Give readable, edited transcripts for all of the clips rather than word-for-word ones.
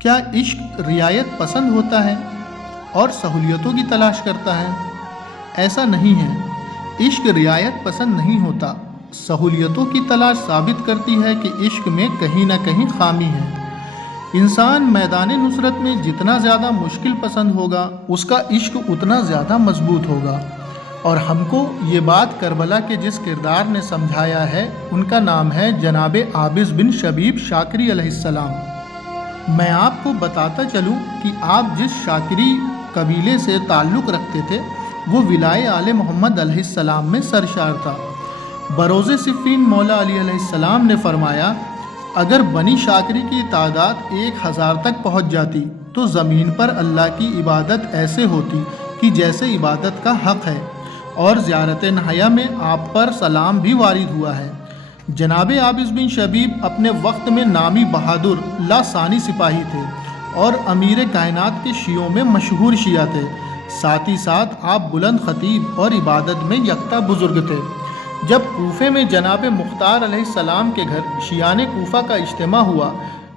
کیا عشق رعایت پسند ہوتا ہے اور سہولیتوں کی تلاش کرتا ہے؟ ایسا نہیں ہے، عشق رعایت پسند نہیں ہوتا، سہولیتوں کی تلاش ثابت کرتی ہے کہ عشق میں کہیں نہ کہیں خامی ہے۔ انسان میدان نصرت میں جتنا زیادہ مشکل پسند ہوگا، اس کا عشق اتنا زیادہ مضبوط ہوگا۔ اور ہم کو یہ بات کربلا کے جس کردار نے سمجھایا ہے، ان کا نام ہے جناب عابس بن شبیب شاکری علیہ السلام۔ میں آپ کو بتاتا چلوں کہ آپ جس شاکری قبیلے سے تعلق رکھتے تھے، وہ ولائے آل محمد علیہ السلام میں سرشار تھا۔ بروز صفین مولا علی علیہ السلام نے فرمایا، اگر بنی شاکری کی تعداد 1000 تک پہنچ جاتی تو زمین پر اللہ کی عبادت ایسے ہوتی کہ جیسے عبادت کا حق ہے، اور زیارت نہیا میں آپ پر سلام بھی وارد ہوا ہے۔ جناب عابس بن شبیب اپنے وقت میں نامی بہادر لاسانی سپاہی تھے اور امیر کائنات کے شیعوں میں مشہور شیعہ تھے۔ ساتھ ہی ساتھ آپ بلند خطیب اور عبادت میں یکتا بزرگ تھے۔ جب کوفے میں جناب مختار علیہ السلام کے گھر شیعان کوفہ کا اجتماع ہوا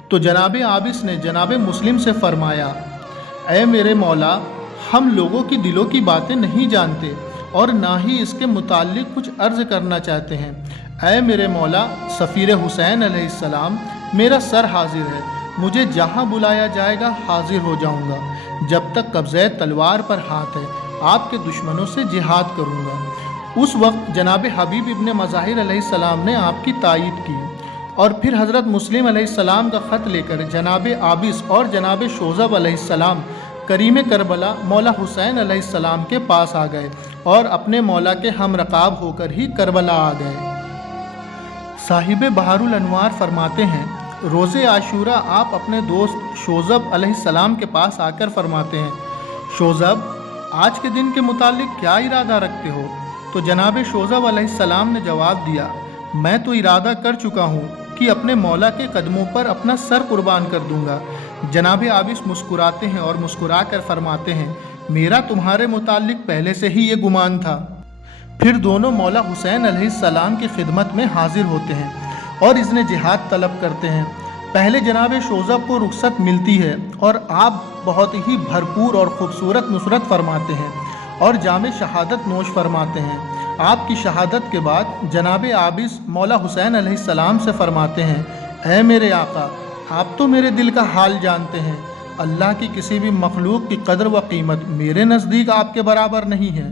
تو جناب عابس نے جناب مسلم سے فرمایا، اے میرے مولا، ہم لوگوں کی دلوں کی باتیں نہیں جانتے اور نہ ہی اس کے متعلق کچھ عرض کرنا چاہتے ہیں۔ اے میرے مولا، سفیر حسین علیہ السلام، میرا سر حاضر ہے، مجھے جہاں بلایا جائے گا حاضر ہو جاؤں گا۔ جب تک قبضہ تلوار پر ہاتھ ہے، آپ کے دشمنوں سے جہاد کروں گا۔ اس وقت جناب حبیب ابن مظاہر علیہ السلام نے آپ کی تائید کی، اور پھر حضرت مسلم علیہ السلام کا خط لے کر جناب عابس اور جناب شوذب علیہ السلام کریم کربلا مولا حسین علیہ السلام کے پاس آ گئے اور اپنے مولا کے ہم رکاب ہو کر ہی کربلا آ گئے۔ صاحب بحار الانوار فرماتے ہیں، روز عاشورہ آپ اپنے دوست شوذب علیہ السلام کے پاس آ کر فرماتے ہیں، شوذب، آج کے دن کے متعلق کیا ارادہ رکھتے ہو؟ تو جناب شوذب علیہ السلام نے جواب دیا، میں تو ارادہ کر چکا ہوں کہ اپنے مولا کے قدموں پر اپنا سر قربان کر دوں گا۔ جناب عابس مسکراتے ہیں اور مسکرا کر فرماتے ہیں، میرا تمہارے متعلق پہلے سے ہی یہ گمان تھا۔ پھر دونوں مولا حسین علیہ السلام کی خدمت میں حاضر ہوتے ہیں اور اذن جہاد طلب کرتے ہیں۔ پہلے جناب شوذب کو رخصت ملتی ہے اور آپ بہت ہی بھرپور اور خوبصورت نصرت فرماتے ہیں اور جام شہادت نوش فرماتے ہیں۔ آپ کی شہادت کے بعد جناب عابس مولا حسین علیہ السلام سے فرماتے ہیں، اے میرے آقا، آپ تو میرے دل کا حال جانتے ہیں، اللہ کی کسی بھی مخلوق کی قدر و قیمت میرے نزدیک آپ کے برابر نہیں ہے۔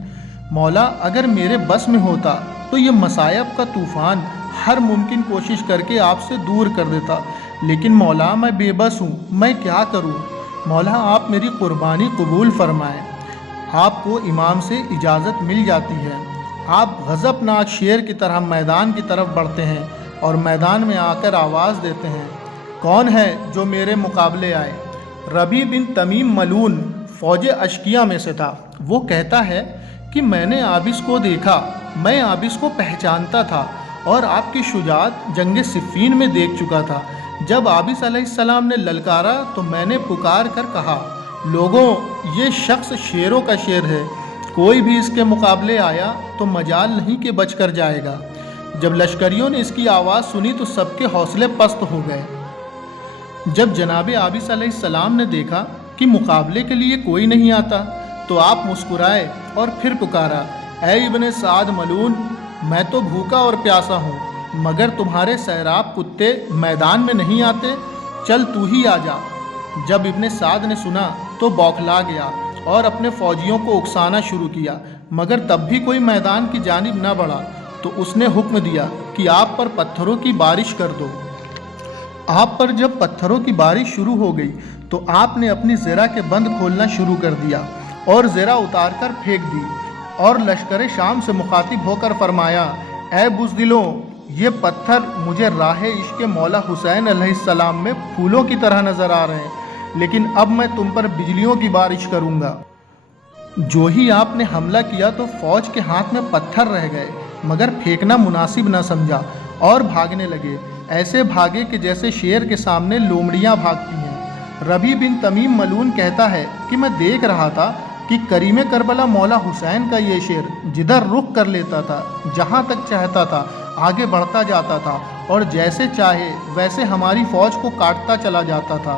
مولا، اگر میرے بس میں ہوتا تو یہ مصائب کا طوفان ہر ممکن کوشش کر کے آپ سے دور کر دیتا، لیکن مولا میں بے بس ہوں، میں کیا کروں؟ مولا آپ میری قربانی قبول فرمائیں۔ آپ کو امام سے اجازت مل جاتی ہے۔ آپ غضب ناک شیر کی طرح میدان کی طرف بڑھتے ہیں اور میدان میں آ کر آواز دیتے ہیں، کون ہے جو میرے مقابلے آئے؟ ربیع بن تمیم ملعون فوج اشقیاء میں سے تھا۔ وہ کہتا ہے کہ میں نے عابس کو دیکھا، میں عابس کو پہچانتا تھا اور آپ کی شجاعت جنگ صفین میں دیکھ چکا تھا۔ جب عابس علیہ السلام نے للکارا تو میں نے پکار کر کہا، لوگوں، یہ شخص شیروں کا شیر ہے، کوئی بھی اس کے مقابلے آیا تو مجال نہیں کہ بچ کر جائے گا۔ جب لشکریوں نے اس کی آواز سنی تو سب کے حوصلے پست ہو گئے۔ جب جناب عابس علیہ السلام نے دیکھا کہ مقابلے کے لیے کوئی نہیں آتا تو آپ مسکرائے اور پھر پکارا، اے ابن سعد ملعون، میں تو بھوکا اور پیاسا ہوں، مگر تمہارے سیراب کتے میدان میں نہیں آتے، چل تو ہی آ جا۔ جب ابن سعد نے سنا تو بوکھلا گیا اور اپنے فوجیوں کو اکسانا شروع کیا، مگر تب بھی کوئی میدان کی جانب نہ بڑھا تو اس نے حکم دیا کہ آپ پر پتھروں کی بارش کر دو۔ آپ پر جب پتھروں کی بارش شروع ہو گئی تو آپ نے اپنی زرہ کے بند کھولنا شروع کر دیا اور زرہ اتار کر پھینک دی، اور لشکر شام سے مخاطب ہو کر فرمایا، اے بزدلوں، یہ پتھر مجھے راہ عشق مولا حسین علیہ السلام میں پھولوں کی طرح نظر آ رہے ہیں، لیکن اب میں تم پر بجلیوں کی بارش کروں گا۔ جو ہی آپ نے حملہ کیا تو فوج کے ہاتھ میں پتھر رہ گئے، مگر پھینکنا مناسب نہ سمجھا اور بھاگنے لگے، ایسے بھاگے کہ جیسے شیر کے سامنے لومڑیاں بھاگتی ہیں۔ ربیع بن تمیم ملعون کہتا ہے کہ میں دیکھ رہا تھا کہ کریم کربلا مولا حسین کا یہ شیر جدھر رخ کر لیتا تھا، جہاں تک چاہتا تھا آگے بڑھتا جاتا تھا اور جیسے چاہے ویسے ہماری فوج کو کاٹتا چلا جاتا تھا۔